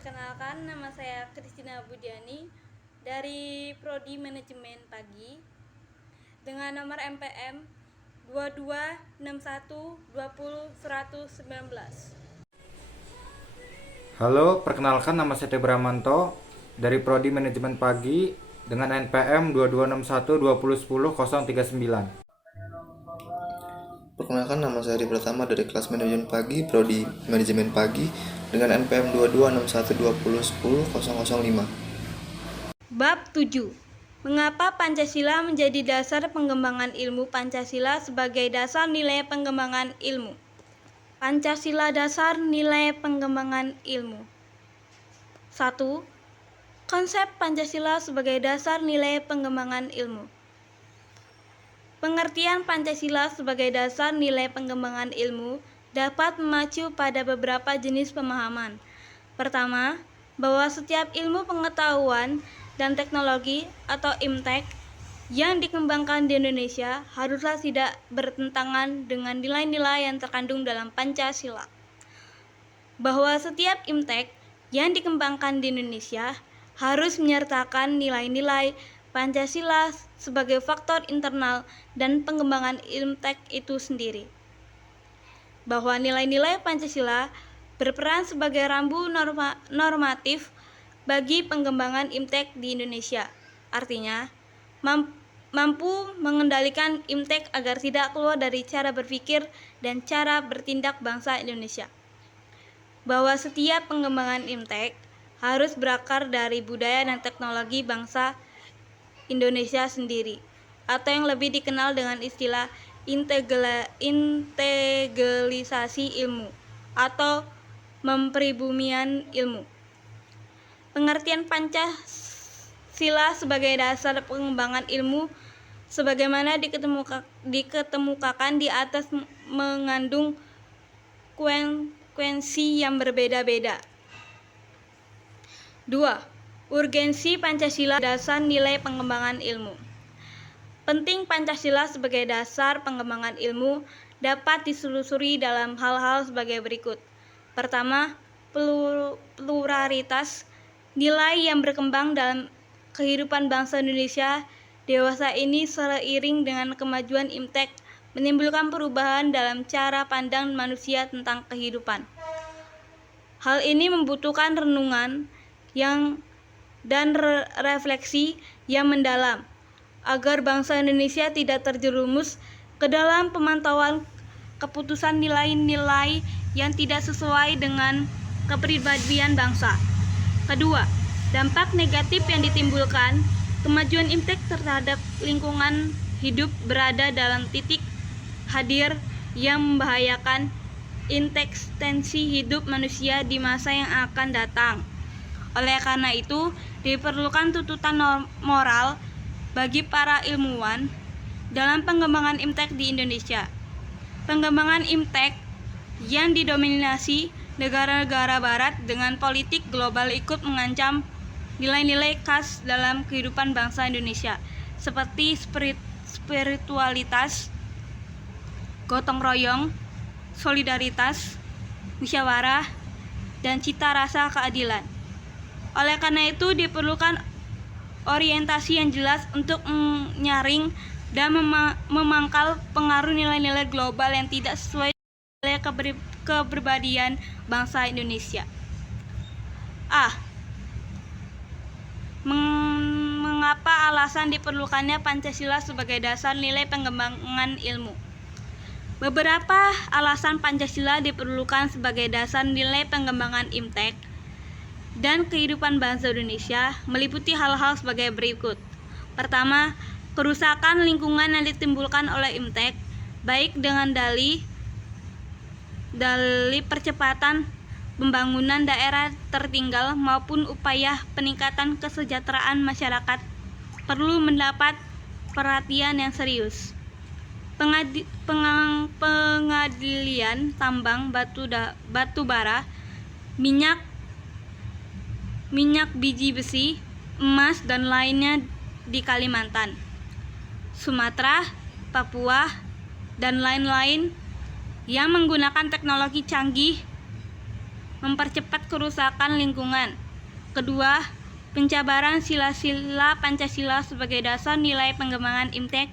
Perkenalkan, nama saya Kristina Budiani dari Prodi Manajemen Pagi dengan nomor MPM 2261200119. Halo, perkenalkan nama saya Teo Bramanto dari Prodi Manajemen Pagi dengan NPM 2261201039. Perkenalkan, nama saya Adi Pratama dari kelas manajemen pagi, Prodi Manajemen Pagi dengan NPM 2261201005. Bab 7. Mengapa Pancasila menjadi dasar pengembangan ilmu? Pancasila sebagai dasar nilai pengembangan ilmu. Pancasila dasar nilai pengembangan ilmu. 1. Konsep Pancasila sebagai dasar nilai pengembangan ilmu. Pengertian Pancasila sebagai dasar nilai pengembangan ilmu dapat mengacu pada beberapa jenis pemahaman. Pertama, bahwa setiap ilmu pengetahuan dan teknologi atau IMTEK yang dikembangkan di Indonesia haruslah tidak bertentangan dengan nilai-nilai yang terkandung dalam Pancasila. Bahwa setiap IMTEK yang dikembangkan di Indonesia harus menyertakan nilai-nilai Pancasila sebagai faktor internal dan pengembangan IMTEK itu sendiri. Bahwa nilai-nilai Pancasila berperan sebagai rambu normatif bagi pengembangan IMTEK di Indonesia. Artinya, mampu mengendalikan IMTEK agar tidak keluar dari cara berpikir dan cara bertindak bangsa Indonesia. Bahwa setiap pengembangan IMTEK harus berakar dari budaya dan teknologi bangsa Indonesia sendiri, atau yang lebih dikenal dengan istilah integralisasi ilmu atau mempribumian ilmu. Pengertian Pancasila sebagai dasar pengembangan ilmu sebagaimana dikemukakan di atas mengandung konsekuensi yang berbeda-beda. 2. Urgensi Pancasila dasar nilai pengembangan ilmu. Penting Pancasila sebagai dasar pengembangan ilmu dapat ditelusuri dalam hal-hal sebagai berikut. Pertama, pluralitas nilai yang berkembang dalam kehidupan bangsa Indonesia dewasa ini seiring dengan kemajuan IMTEK menimbulkan perubahan dalam cara pandang manusia tentang kehidupan. Hal ini membutuhkan renungan dan refleksi yang mendalam agar bangsa Indonesia tidak terjerumus ke dalam pemantauan keputusan nilai-nilai yang tidak sesuai dengan kepribadian bangsa. Kedua, dampak negatif yang ditimbulkan kemajuan IMTEK terhadap lingkungan hidup berada dalam titik hadir yang membahayakan eksistensi hidup manusia di masa yang akan datang. Oleh karena itu, diperlukan tuntutan moral bagi para ilmuwan dalam pengembangan IMTEK di Indonesia. Pengembangan IMTEK yang didominasi negara-negara barat dengan politik global ikut mengancam nilai-nilai khas dalam kehidupan bangsa Indonesia, seperti spiritualitas, gotong royong, solidaritas, musyawarah, dan cita rasa keadilan. Oleh karena itu diperlukan orientasi yang jelas untuk menyaring dan memangkal pengaruh nilai-nilai global yang tidak sesuai dengan kepribadian bangsa Indonesia. A. Mengapa alasan diperlukannya Pancasila sebagai dasar nilai pengembangan ilmu? Beberapa alasan Pancasila diperlukan sebagai dasar nilai pengembangan IMTEK dan kehidupan bangsa Indonesia meliputi hal-hal sebagai berikut. Pertama, kerusakan lingkungan yang ditimbulkan oleh IMTEK, baik dengan dalih percepatan pembangunan daerah tertinggal maupun upaya peningkatan kesejahteraan masyarakat, perlu mendapat perhatian yang serius. Pengadilan tambang batu bara, minyak biji besi, emas, dan lainnya di Kalimantan, Sumatera, Papua, dan lain-lain yang menggunakan teknologi canggih mempercepat kerusakan lingkungan. Kedua, pencabaran sila-sila Pancasila sebagai dasar nilai pengembangan IMTEK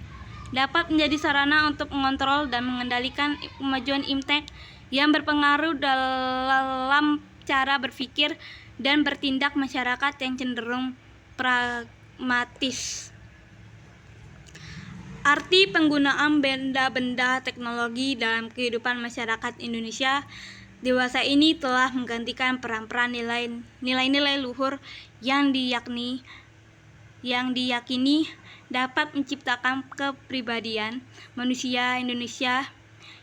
dapat menjadi sarana untuk mengontrol dan mengendalikan kemajuan IMTEK yang berpengaruh dalam cara berpikir dan bertindak masyarakat yang cenderung pragmatis. Arti penggunaan benda-benda teknologi dalam kehidupan masyarakat Indonesia dewasa ini telah menggantikan peran-peran nilai-nilai luhur yang diyakini dapat menciptakan kepribadian manusia Indonesia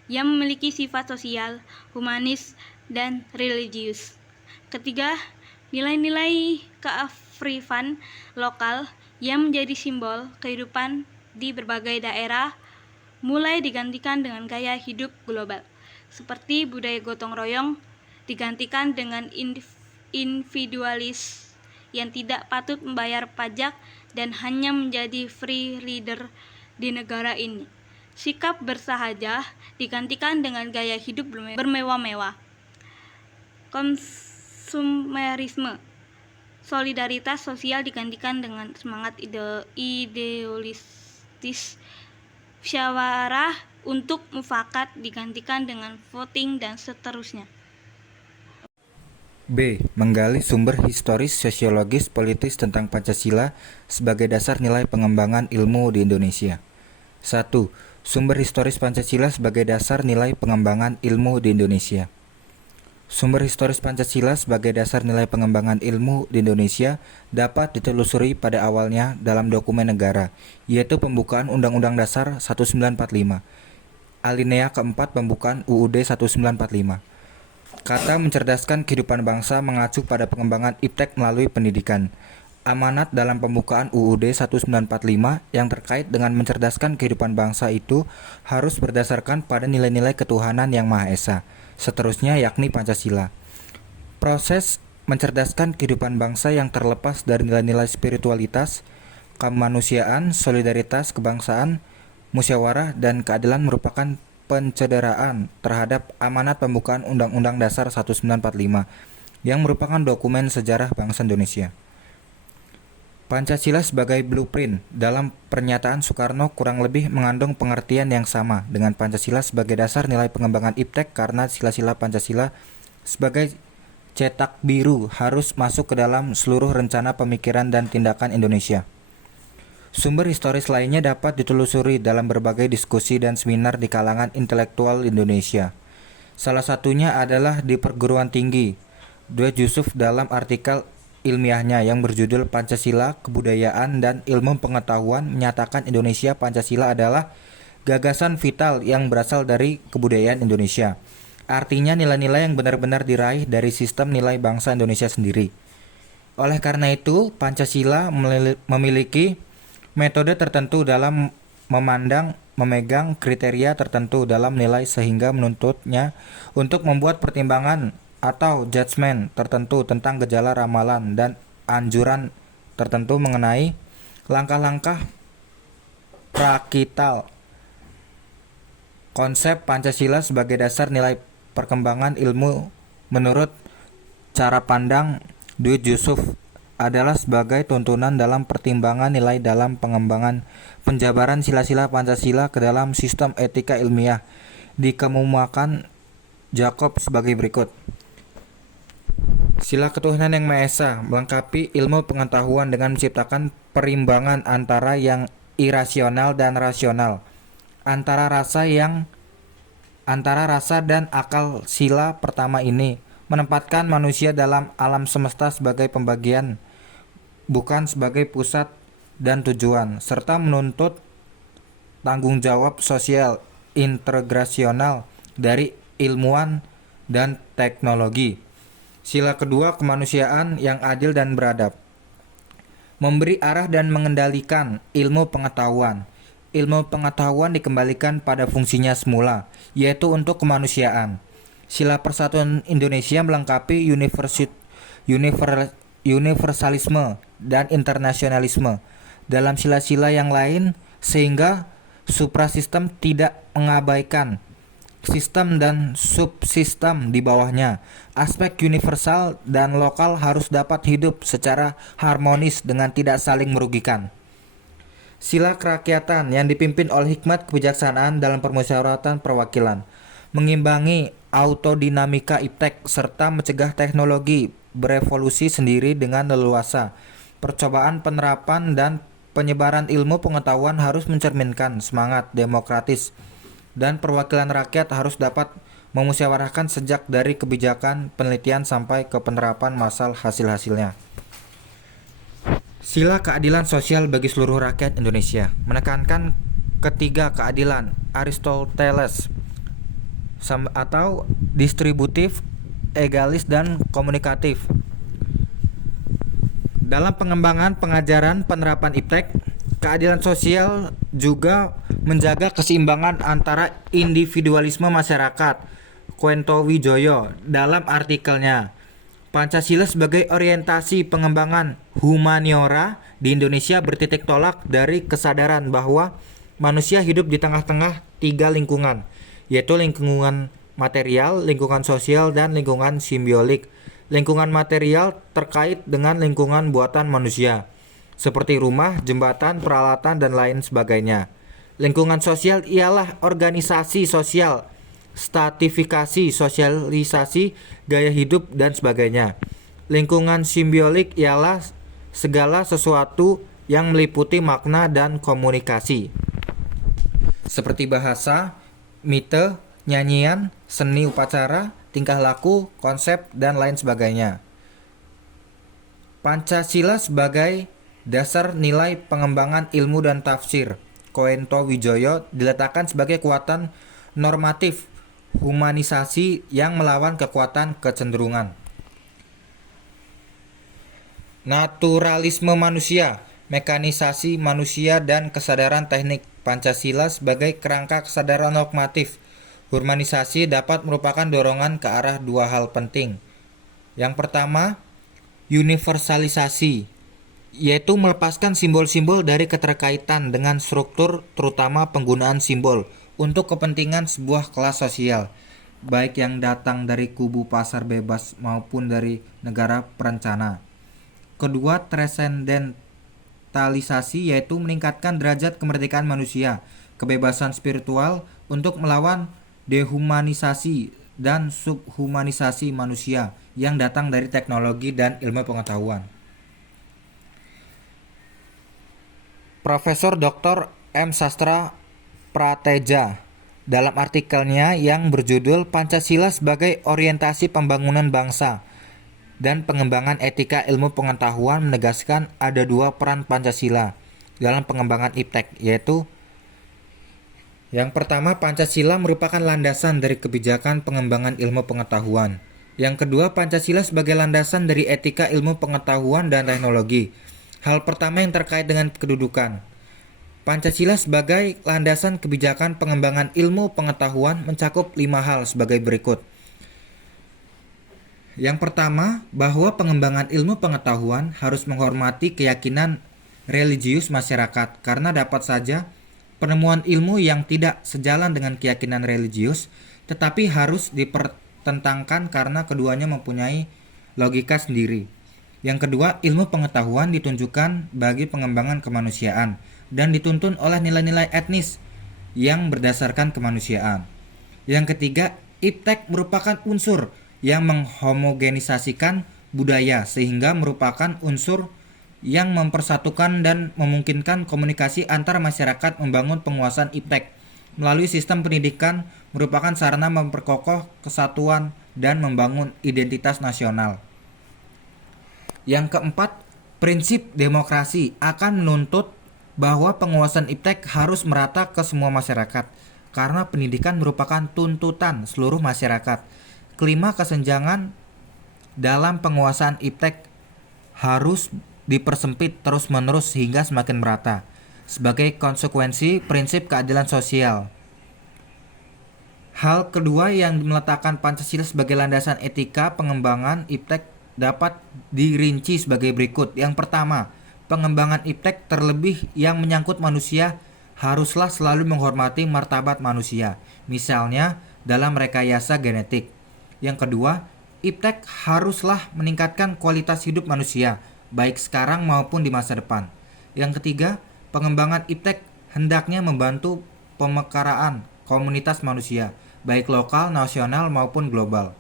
yang memiliki sifat sosial, humanis, dan religius. Ketiga, nilai-nilai kearifan lokal yang menjadi simbol kehidupan di berbagai daerah mulai digantikan dengan gaya hidup global, seperti budaya gotong royong digantikan dengan individualis yang tidak patut membayar pajak dan hanya menjadi free rider di negara ini. Sikap bersahaja digantikan dengan gaya hidup bermewah-mewah. Konsumerisme, solidaritas sosial digantikan dengan semangat idealistis. Musyawarah untuk mufakat digantikan dengan voting dan seterusnya. B. Menggali sumber historis, sosiologis, politis tentang Pancasila sebagai dasar nilai pengembangan ilmu di Indonesia. 1. Sumber historis Pancasila sebagai dasar nilai pengembangan ilmu di Indonesia. Sumber historis Pancasila sebagai dasar nilai pengembangan ilmu di Indonesia dapat ditelusuri pada awalnya dalam dokumen negara, yaitu pembukaan Undang-Undang Dasar 1945, alinea keempat pembukaan UUD 1945. Kata mencerdaskan kehidupan bangsa mengacu pada pengembangan IPTEK melalui pendidikan. Amanat dalam pembukaan UUD 1945 yang terkait dengan mencerdaskan kehidupan bangsa itu harus berdasarkan pada nilai-nilai ketuhanan yang Maha Esa. Seterusnya yakni Pancasila. Proses mencerdaskan kehidupan bangsa yang terlepas dari nilai-nilai spiritualitas, kemanusiaan, solidaritas, kebangsaan, musyawarah, dan keadilan merupakan pencederaan terhadap amanat pembukaan Undang-Undang Dasar 1945 yang merupakan dokumen sejarah bangsa Indonesia. Pancasila sebagai blueprint dalam pernyataan Soekarno kurang lebih mengandung pengertian yang sama dengan Pancasila sebagai dasar nilai pengembangan IPTEK karena sila-sila Pancasila sebagai cetak biru harus masuk ke dalam seluruh rencana pemikiran dan tindakan Indonesia. Sumber historis lainnya dapat ditelusuri dalam berbagai diskusi dan seminar di kalangan intelektual Indonesia. Salah satunya adalah di perguruan tinggi. Dwight Yusuf dalam artikel ilmiahnya yang berjudul Pancasila, Kebudayaan, dan Ilmu Pengetahuan menyatakan Indonesia Pancasila adalah gagasan vital yang berasal dari kebudayaan Indonesia. Artinya nilai-nilai yang benar-benar diraih dari sistem nilai bangsa Indonesia sendiri. Oleh karena itu, Pancasila memiliki metode tertentu dalam memegang kriteria tertentu dalam nilai sehingga menuntutnya untuk membuat pertimbangan atau judgement tertentu tentang gejala ramalan dan anjuran tertentu mengenai langkah-langkah praktikal. Konsep Pancasila sebagai dasar nilai perkembangan ilmu menurut cara pandang Dwight Yusuf adalah sebagai tuntunan dalam pertimbangan nilai dalam pengembangan penjabaran sila-sila Pancasila ke dalam sistem etika ilmiah. Dikemukakan Jacob sebagai berikut. Sila ketuhanan yang Maha Esa melengkapi ilmu pengetahuan dengan menciptakan perimbangan antara yang irasional dan rasional, antara rasa dan akal. Sila pertama ini menempatkan manusia dalam alam semesta sebagai pembagian, bukan sebagai pusat dan tujuan, serta menuntut tanggung jawab sosial integrasional dari ilmuwan dan teknologi. Sila kedua, kemanusiaan yang adil dan beradab, memberi arah dan mengendalikan ilmu pengetahuan. Ilmu pengetahuan dikembalikan pada fungsinya semula, yaitu untuk kemanusiaan. Sila persatuan Indonesia melengkapi universalisme dan internasionalisme dalam sila-sila yang lain, sehingga suprasistem tidak mengabaikan sistem dan subsistem di bawahnya. Aspek universal dan lokal harus dapat hidup secara harmonis dengan tidak saling merugikan. Sila kerakyatan yang dipimpin oleh hikmat kebijaksanaan dalam permusyawaratan perwakilan, mengimbangi autodinamika iptek serta mencegah teknologi berevolusi sendiri dengan leluasa. Percobaan penerapan dan penyebaran ilmu pengetahuan harus mencerminkan semangat demokratis dan perwakilan rakyat harus dapat memusyawarahkan sejak dari kebijakan penelitian sampai ke penerapan massal hasil-hasilnya. Sila keadilan sosial bagi seluruh rakyat Indonesia menekankan ketiga keadilan Aristoteles atau distributif, egalis, dan komunikatif. Dalam pengembangan pengajaran penerapan iptek, keadilan sosial juga menjaga keseimbangan antara individualisme masyarakat. Koento Wijoyo dalam artikelnya Pancasila sebagai orientasi pengembangan humaniora di Indonesia bertitik tolak dari kesadaran bahwa manusia hidup di tengah-tengah tiga lingkungan, yaitu lingkungan material, lingkungan sosial, dan lingkungan simbiolik. Lingkungan material terkait dengan lingkungan buatan manusia, seperti rumah, jembatan, peralatan, dan lain sebagainya. Lingkungan sosial ialah organisasi sosial, stratifikasi, sosialisasi, gaya hidup, dan sebagainya. Lingkungan simbiolik ialah segala sesuatu yang meliputi makna dan komunikasi, seperti bahasa, mite, nyanyian, seni upacara, tingkah laku, konsep, dan lain sebagainya. Pancasila sebagai dasar nilai pengembangan ilmu dan tafsir, Koento Wijoyo diletakkan sebagai kekuatan normatif humanisasi yang melawan kekuatan kecenderungan. Naturalisme manusia, mekanisasi manusia, dan kesadaran teknik. Pancasila sebagai kerangka kesadaran normatif. Humanisasi dapat merupakan dorongan ke arah dua hal penting. Yang pertama, universalisasi, yaitu melepaskan simbol-simbol dari keterkaitan dengan struktur, terutama penggunaan simbol untuk kepentingan sebuah kelas sosial, baik yang datang dari kubu pasar bebas maupun dari negara perencana. Kedua, transendentalisasi, yaitu meningkatkan derajat kemerdekaan manusia, kebebasan spiritual untuk melawan dehumanisasi dan subhumanisasi manusia yang datang dari teknologi dan ilmu pengetahuan. Profesor Dr. M. Sastra Prateja dalam artikelnya yang berjudul Pancasila sebagai Orientasi Pembangunan Bangsa dan Pengembangan Etika Ilmu Pengetahuan menegaskan ada dua peran Pancasila dalam pengembangan iptek, yaitu yang pertama, Pancasila merupakan landasan dari kebijakan pengembangan ilmu pengetahuan. Yang kedua, Pancasila sebagai landasan dari etika ilmu pengetahuan dan teknologi. Hal pertama yang terkait dengan kedudukan. Pancasila sebagai landasan kebijakan pengembangan ilmu pengetahuan mencakup 5 hal sebagai berikut. Yang pertama, bahwa pengembangan ilmu pengetahuan harus menghormati keyakinan religius masyarakat, karena dapat saja penemuan ilmu yang tidak sejalan dengan keyakinan religius, tetapi harus dipertentangkan karena keduanya mempunyai logika sendiri. Yang kedua, ilmu pengetahuan ditunjukkan bagi pengembangan kemanusiaan dan dituntun oleh nilai-nilai etnis yang berdasarkan kemanusiaan. Yang ketiga, iptek merupakan unsur yang menghomogenisasikan budaya sehingga merupakan unsur yang mempersatukan dan memungkinkan komunikasi antar masyarakat. Membangun penguasaan iptek melalui sistem pendidikan merupakan sarana memperkokoh kesatuan dan membangun identitas nasional. Yang keempat, prinsip demokrasi akan menuntut bahwa penguasaan iptek harus merata ke semua masyarakat, karena pendidikan merupakan tuntutan seluruh masyarakat. Kelima, kesenjangan dalam penguasaan iptek harus dipersempit terus-menerus sehingga semakin merata. Sebagai konsekuensi prinsip keadilan sosial. Hal kedua yang meletakkan Pancasila sebagai landasan etika pengembangan iptek dapat dirinci sebagai berikut. Yang pertama, pengembangan iptek terlebih yang menyangkut manusia haruslah selalu menghormati martabat manusia. Misalnya, dalam rekayasa genetik. Yang kedua, iptek haruslah meningkatkan kualitas hidup manusia, baik sekarang maupun di masa depan. Yang ketiga, pengembangan iptek hendaknya membantu pemekaraan komunitas manusia, baik lokal, nasional maupun global.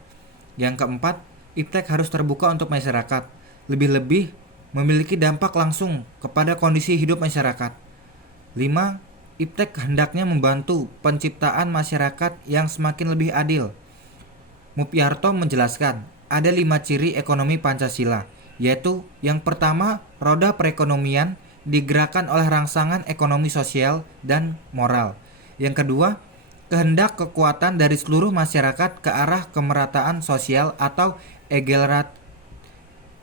Yang keempat, iptek harus terbuka untuk masyarakat, lebih-lebih memiliki dampak langsung kepada kondisi hidup masyarakat. 5. Iptek hendaknya membantu penciptaan masyarakat yang semakin lebih adil. Mupiarto menjelaskan, ada 5 ciri ekonomi Pancasila, yaitu yang pertama, roda perekonomian digerakkan oleh rangsangan ekonomi sosial dan moral. Yang kedua, kehendak kekuatan dari seluruh masyarakat ke arah kemerataan sosial atau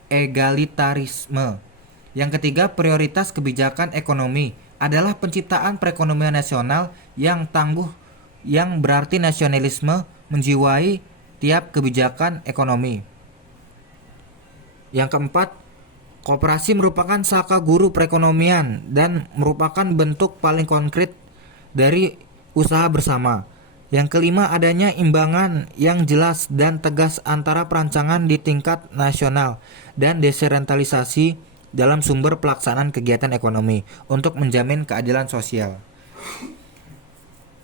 egalitarisme. Yang ketiga, prioritas kebijakan ekonomi adalah penciptaan perekonomian nasional yang tangguh, yang berarti nasionalisme menjiwai tiap kebijakan ekonomi. Yang keempat, koperasi merupakan saka guru perekonomian dan merupakan bentuk paling konkret dari usaha bersama. Yang kelima, adanya imbangan yang jelas dan tegas antara perancangan di tingkat nasional dan desentralisasi dalam sumber pelaksanaan kegiatan ekonomi untuk menjamin keadilan sosial.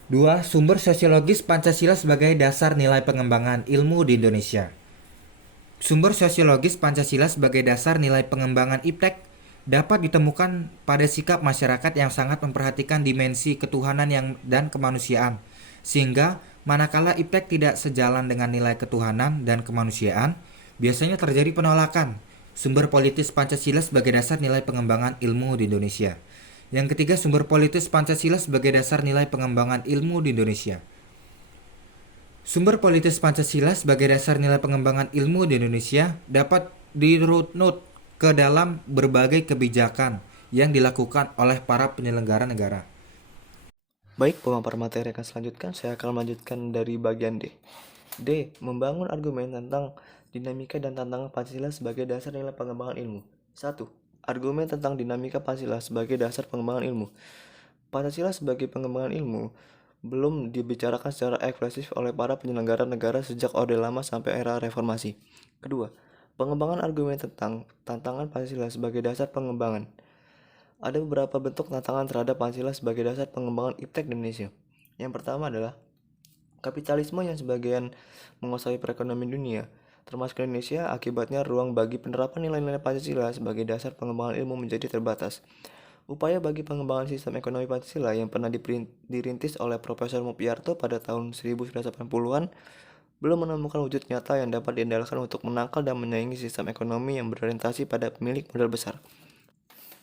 2. Sumber sosiologis Pancasila sebagai dasar nilai pengembangan ilmu di Indonesia. Sumber sosiologis Pancasila sebagai dasar nilai pengembangan iptek dapat ditemukan pada sikap masyarakat yang sangat memperhatikan dimensi ketuhanan dan kemanusiaan, sehingga manakala iptek tidak sejalan dengan nilai ketuhanan dan kemanusiaan, biasanya terjadi penolakan. Sumber politis Pancasila sebagai dasar nilai pengembangan ilmu di Indonesia. Yang ketiga, sumber politis Pancasila sebagai dasar nilai pengembangan ilmu di Indonesia. Sumber politis Pancasila sebagai dasar nilai pengembangan ilmu di Indonesia dapat dirunut ke dalam berbagai kebijakan yang dilakukan oleh para penyelenggara negara. Baik, pemaparan materi akan selanjutkan. Saya akan melanjutkan dari bagian D. D. Membangun argumen tentang dinamika dan tantangan Pancasila sebagai dasar nilai pengembangan ilmu. 1. Argumen tentang dinamika Pancasila sebagai dasar pengembangan ilmu. Pancasila sebagai pengembangan ilmu belum dibicarakan secara ekspresif oleh para penyelenggara negara sejak Orde Lama sampai era Reformasi. Kedua, pengembangan argumen tentang tantangan Pancasila sebagai dasar pengembangan. Ada beberapa bentuk tantangan terhadap Pancasila sebagai dasar pengembangan iptek di Indonesia. Yang pertama adalah kapitalisme yang sebagian menguasai perekonomian dunia, termasuk Indonesia. Akibatnya ruang bagi penerapan nilai-nilai Pancasila sebagai dasar pengembangan ilmu menjadi terbatas. Upaya bagi pengembangan sistem ekonomi Pancasila yang pernah dirintis oleh Profesor Mupiarto pada tahun 1980-an belum menemukan wujud nyata yang dapat diandalkan untuk menangkal dan menyaingi sistem ekonomi yang berorientasi pada pemilik modal besar.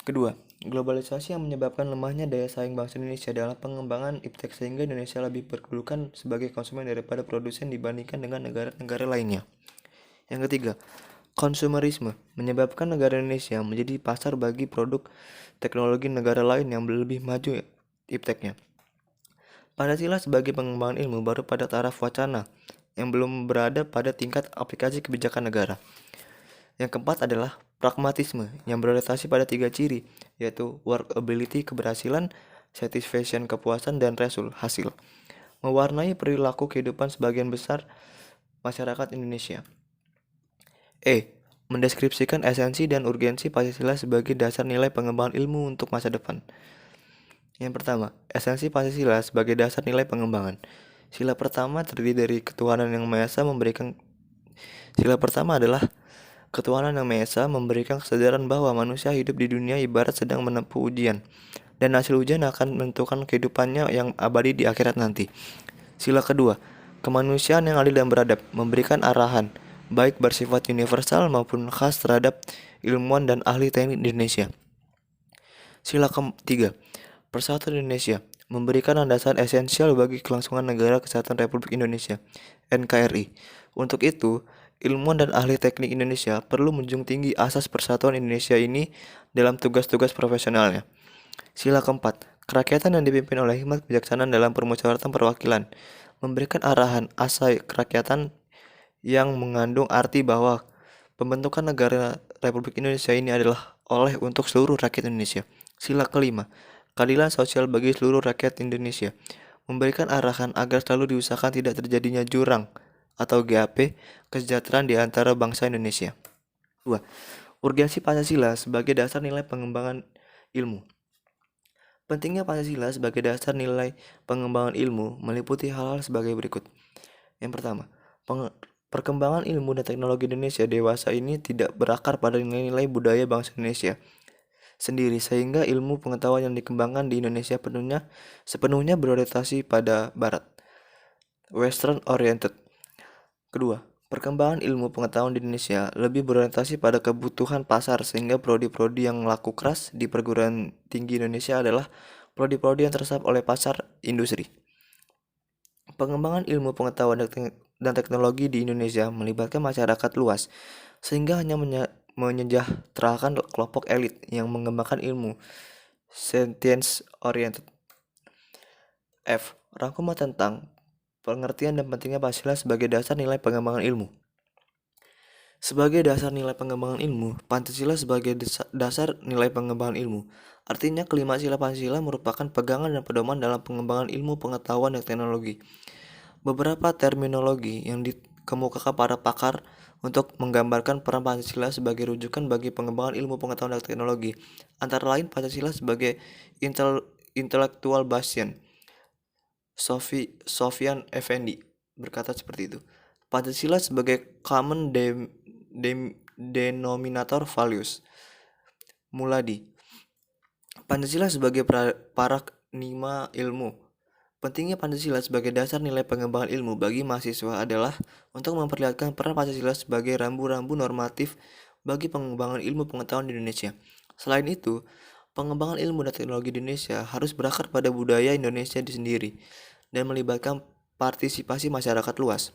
Kedua, globalisasi yang menyebabkan lemahnya daya saing bangsa Indonesia dalam pengembangan iptek sehingga Indonesia lebih berkedudukan sebagai konsumen daripada produsen dibandingkan dengan negara-negara lainnya. Yang ketiga, konsumerisme menyebabkan negara Indonesia menjadi pasar bagi produk teknologi negara lain yang lebih maju ipteknya. Pancasila sebagai pengembangan ilmu baru pada taraf wacana yang belum berada pada tingkat aplikasi kebijakan negara. Yang keempat adalah pragmatisme yang berorientasi pada 3 ciri, yaitu workability keberhasilan, satisfaction kepuasan, dan result hasil, mewarnai perilaku kehidupan sebagian besar masyarakat Indonesia. E. Mendeskripsikan esensi dan urgensi Pancasila sebagai dasar nilai pengembangan ilmu untuk masa depan. Yang pertama, esensi Pancasila sebagai dasar nilai pengembangan. Sila pertama terdiri dari ketuhanan yang Maha Esa Sila pertama adalah ketuhanan yang Maha Esa memberikan kesadaran bahwa manusia hidup di dunia ibarat sedang menempuh ujian, dan hasil ujian akan menentukan kehidupannya yang abadi di akhirat nanti. Sila kedua, kemanusiaan yang adil dan beradab, memberikan arahan, baik bersifat universal maupun khas terhadap ilmuwan dan ahli teknik di Indonesia. Sila ketiga, persatuan Indonesia, memberikan landasan esensial bagi kelangsungan Negara Kesatuan Republik Indonesia, NKRI. Untuk itu, ilmuwan dan ahli teknik Indonesia perlu menjunjung tinggi asas persatuan Indonesia ini dalam tugas-tugas profesionalnya. Sila keempat, kerakyatan yang dipimpin oleh hikmat kebijaksanaan dalam permusyawaratan perwakilan, memberikan arahan asai kerakyatan yang mengandung arti bahwa pembentukan negara Republik Indonesia ini adalah oleh untuk seluruh rakyat Indonesia. Sila kelima, keadilan sosial bagi seluruh rakyat Indonesia, memberikan arahan agar selalu diusahakan tidak terjadinya jurang atau GAP kesejahteraan di antara bangsa Indonesia. 2. Urgensi Pancasila sebagai dasar nilai pengembangan ilmu. Pentingnya Pancasila sebagai dasar nilai pengembangan ilmu meliputi hal-hal sebagai berikut. Yang pertama, perkembangan ilmu dan teknologi Indonesia dewasa ini tidak berakar pada nilai-nilai budaya bangsa Indonesia sendiri, sehingga ilmu pengetahuan yang dikembangkan di Indonesia sepenuhnya berorientasi pada Barat, Western oriented. Kedua, perkembangan ilmu pengetahuan di Indonesia lebih berorientasi pada kebutuhan pasar, sehingga prodi-prodi yang laku keras di perguruan tinggi Indonesia adalah prodi-prodi yang terserap oleh pasar industri. Pengembangan ilmu pengetahuan dan teknologi di Indonesia melibatkan masyarakat luas, sehingga hanya menyejahterakan kelompok elit yang mengembangkan ilmu science oriented. F. Rangkuman tentang pengertian dan pentingnya Pancasila sebagai dasar nilai pengembangan ilmu. Sebagai dasar nilai pengembangan ilmu, Pancasila sebagai dasar nilai pengembangan ilmu. Artinya kelima sila Pancasila merupakan pegangan dan pedoman dalam pengembangan ilmu pengetahuan dan teknologi. Beberapa terminologi yang dikemukakan para pakar untuk menggambarkan peran Pancasila sebagai rujukan bagi pengembangan ilmu pengetahuan dan teknologi, antara lain Pancasila sebagai intellectual bastion. Sofyan Effendi berkata seperti itu. Pancasila sebagai common denominator values. Muladi. Pancasila sebagai paradigma ilmu. Pentingnya Pancasila sebagai dasar nilai pengembangan ilmu bagi mahasiswa adalah untuk memperlihatkan peran Pancasila sebagai rambu-rambu normatif bagi pengembangan ilmu pengetahuan di Indonesia. Selain itu, pengembangan ilmu dan teknologi di Indonesia harus berakar pada budaya Indonesia sendiri dan melibatkan partisipasi masyarakat luas.